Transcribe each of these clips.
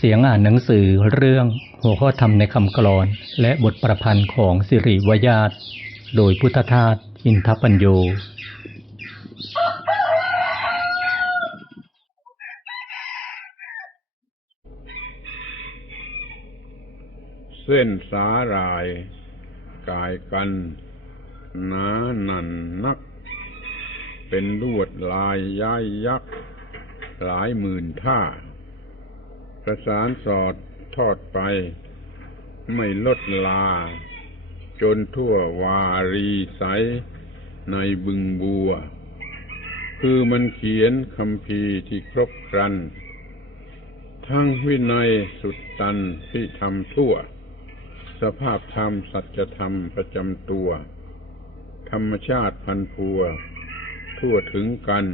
เสียงอ่านหนังสือเรื่องหัวข้อธรรมในคำกลอน และบทประพันธ์ของสิริวยาตโดยพุทธทาสอินทปัญโย เส้นสาหราย กายกันหนาหนันนัก เป็นลวดลายย้ายยักษ์หลายหมื่นท่า ประสานสอดทอดไป ไม่ลดลา จนทั่ววารีใสในบึงบัว คือมันเขียนคำพีที่ครบครัน ทั้งวินัยสุดตันที่ทำทั่ว สภาพธรรมสัจธรรมประจำตัว ธรรมชาติพันพัว ทั่วถึงกัน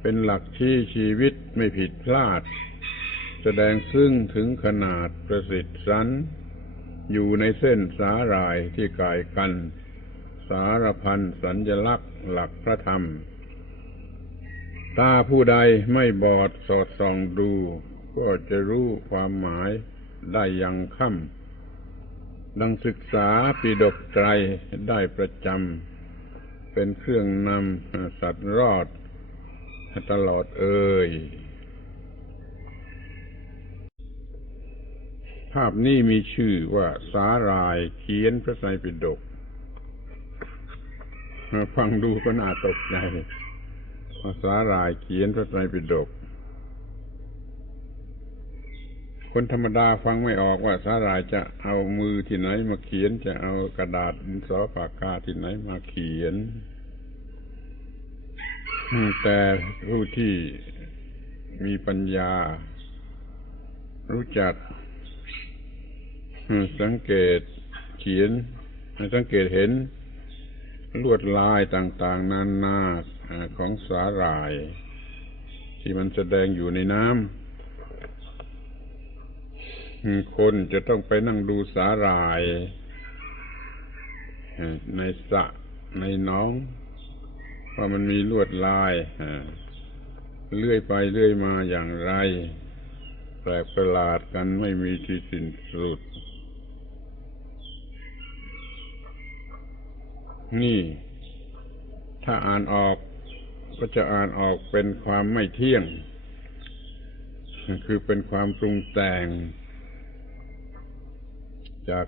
เป็นหลักชี้ชีวิตไม่ผิดพลาด แสดงซึ่งถึงขนาดประสิทธิ์สัน อยู่ในเส้นสาหร่ายที่กายกัน สารพันสัญญลักษณ์หลักพระธรรม ตาผู้ใดไม่บอดสอดส่องดู ก็จะรู้ความหมายได้อยังค่ำดังศึกษาปีดกไตรได้ประจำเป็นเครื่องนำสัตว์รอดตลอดเอ่ย ภาพนี้มีชื่อว่าสารายเขียนพระไตรปิฎกฟังดูก็น่าตกใจว่าสาหรายเขียนพระไตรปิฎกคนธรรมดาฟังไม่ออกว่าสารายจะเอามือที่ไหนมาเขียนจะเอากระดาษดินสอปากกาที่ไหนมาเขียนแต่ผู้ที่มีปัญญา รู้จัก สังเกตเขียนสังเกตเห็น ลวดลายต่าง ๆ นานาของสาหร่าย ที่มันแสดงอยู่ในน้ำคนจะต้องไปนั่งดูสาหร่าย ในสระในน้องว่ามันมีลวดลายเลื่อยไปเลื่อยมาอย่างไร แปลกประหลาดกันไม่มีที่สิ้นสุด นี่ ถ้าอ่านออกก็จะอ่านออกเป็นความไม่เที่ยง คือเป็นความปรุงแต่ง จาก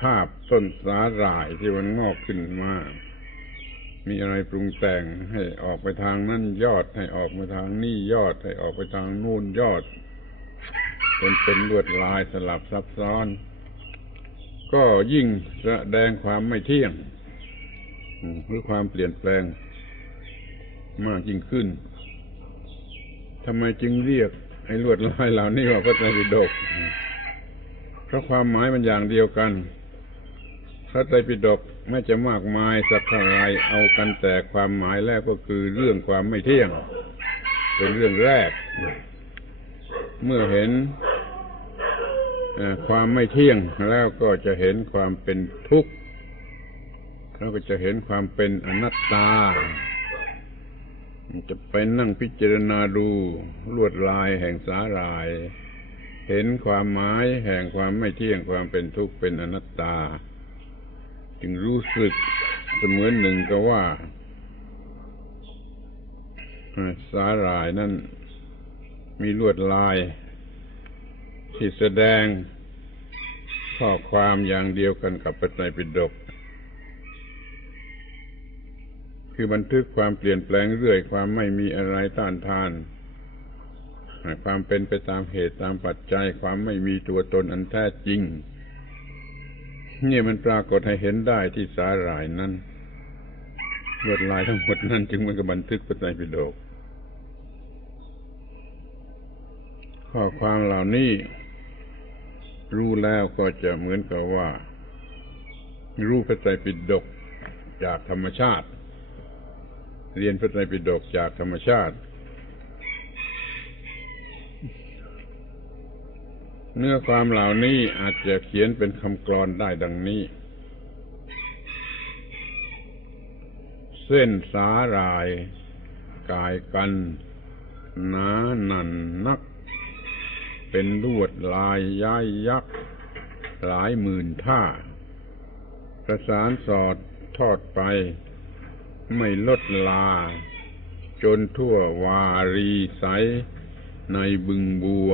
ภาพต้นสาหร่ายที่มันงอกขึ้นมา มีอะไรปรุงแต่งให้ออกไปทางนั้นยอด ให้ออกไปทางนี้ยอด ให้ออกไปทางนู่นยอดเป็นเป็นลวดลายสลับซับซ้อน ก็ยิ่งแสดงความไม่เที่ยง หรือความเปลี่ยนแปลงมากยิ่งขึ้นทำไมจึงเรียกไอ้ลวดลายเหล่านี้ว่าพระไตรปิฎกเพราะความหมายมันอย่างเดียวกัน พระไตรปิฎกไม่จะมากมายสักเท่าไรเอากันแต่ความหมายแรกก็คือเรื่องความไม่เที่ยง เป็นเรื่องแรก เมื่อเห็นความไม่เที่ยงแล้วก็จะเห็นความเป็นทุกข์ แล้วก็จะเห็นความเป็นอนัตตา จะไปนั่งพิจารณาดูลวดลายแห่งสาหร่าย เห็นความหมายแห่งความไม่เที่ยงความเป็นทุกข์เป็นอนัตตา จึงรู้สึกเสมือนหนึ่งก็ว่าสาหร่ายนั้นมีลวดลาย ที่แสดงข้อความอย่างเดียวกันกับปไตยปิฎก คือบันทึกความเปลี่ยนแปลงเรื่อย ความไม่มีอะไรต้านทาน ความเป็นไปตามเหตุตามปัจจัย ความไม่มีตัวตนอันแท้จริงนี่มันปรากฏให้เห็นได้ที่สาหร่ายนั้นลวดลายทั้งหมดนั้นจึงมันก็บันทึกพระไตรปิฎกข้อความเหล่านี้รู้แล้วก็จะเหมือนกับว่า รู้พระไตรปิฎกจากธรรมชาติ เรียนพระไตรปิฎกจากธรรมชาติ เนื้อความเหล่านี้อาจจะเขียนเป็นคำกรอนได้ดังนี้ เส้นสาหราย กายกันหนาหนันนัก เป็นลวดลายย้ายยักษ์หลายหมื่นท่า ประสานสอดทอดไป ไม่ลดลา จนทั่ววารีใสในบึงบัว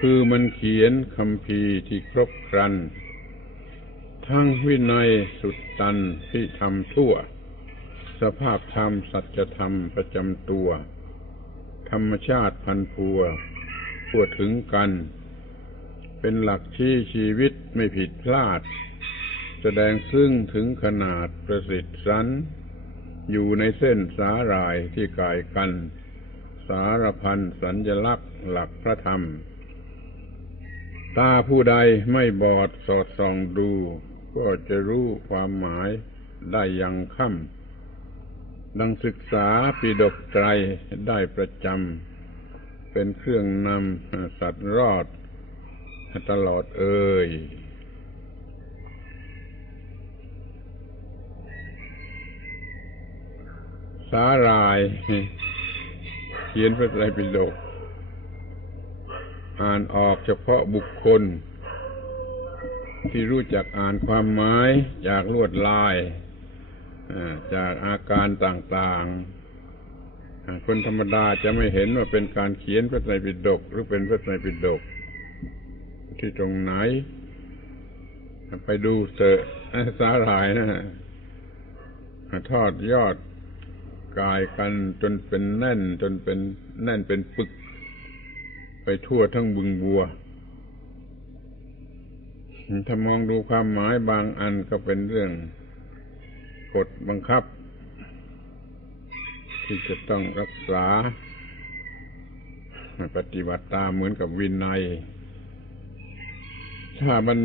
คือมันเขียนคำพีที่ครบครัน ทั้งวินัยสุดตันที่ทำทั่ว สภาพธรรมสัจธรรมประจำตัว ธรรมชาติพันพัวทั่วถึงกัน เป็นหลักชี้ชีวิตไม่ผิดพลาด สดงซึ่งถึงขนาดประสิทธิ์สัน อยู่ในเส้นสาหร่ายที่กายกัน สารพันสัญญลักษณ์หลักพระธรรม ตาผู้ใดไม่บอดสอดส่องดู ก็จะรู้ความหมายได้อยังค่ำดังศึกษาปิดกไตรได้ประจำเป็นเครื่องนำสัตว์รอดตลอดเอ่ยาหรายเขียนพระไตรปิฎกอ่านออกเฉพาะบุคคล ที่รู้จักอ่านความหมายจากลวดลายจากอาการต่างๆ คนธรรมดาจะไม่เห็นว่าเป็นการเขียนพระไตรปิฎกหรือเป็นพระไตรปิฎกที่ตรงไหน ไปดูเถอะสาหร่ายนะทอดยอด กายกันจนเป็นแน่นจนเป็นแน่นเป็นปึก ไปทั่วทั้งบึงบัว ถ้ามองดูความหมายบางอันก็เป็นเรื่องกฎบังคับ ที่จะต้องรักษา ปฏิบัติตามเหมือนกับวินัยถ้ามัน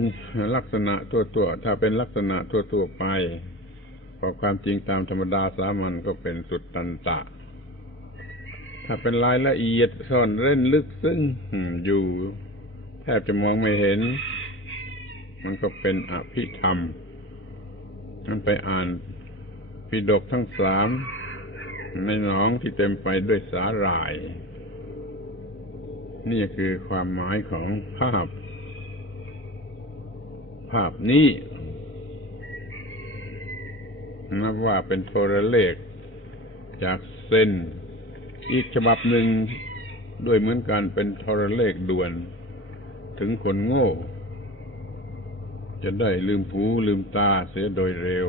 ลักษณะตัวตัวถ้าเป็นลักษณะตัวตัวไป พอความจริงตามธรรมดาสามัญก็เป็นสุดตันตะ ถ้าเป็นรายละเอียดซ่อนเร้นลึกซึ้งอยู่แทบจะมองไม่เห็น มันก็เป็นอภิธรรมมันไปอ่านปิดกทั้งสามในหนองที่เต็มไปด้วยสาหร่าย นี่คือความหมายของภาพ ภาพนี้ นับว่าเป็นโทรเลข จากเส้น อีกฉบับหนึ่งด้วยเหมือนกันเป็นโทรเลขด่วน ถึงคนโง่ จะได้ลืมหูลืมตาเสียโดยเร็ว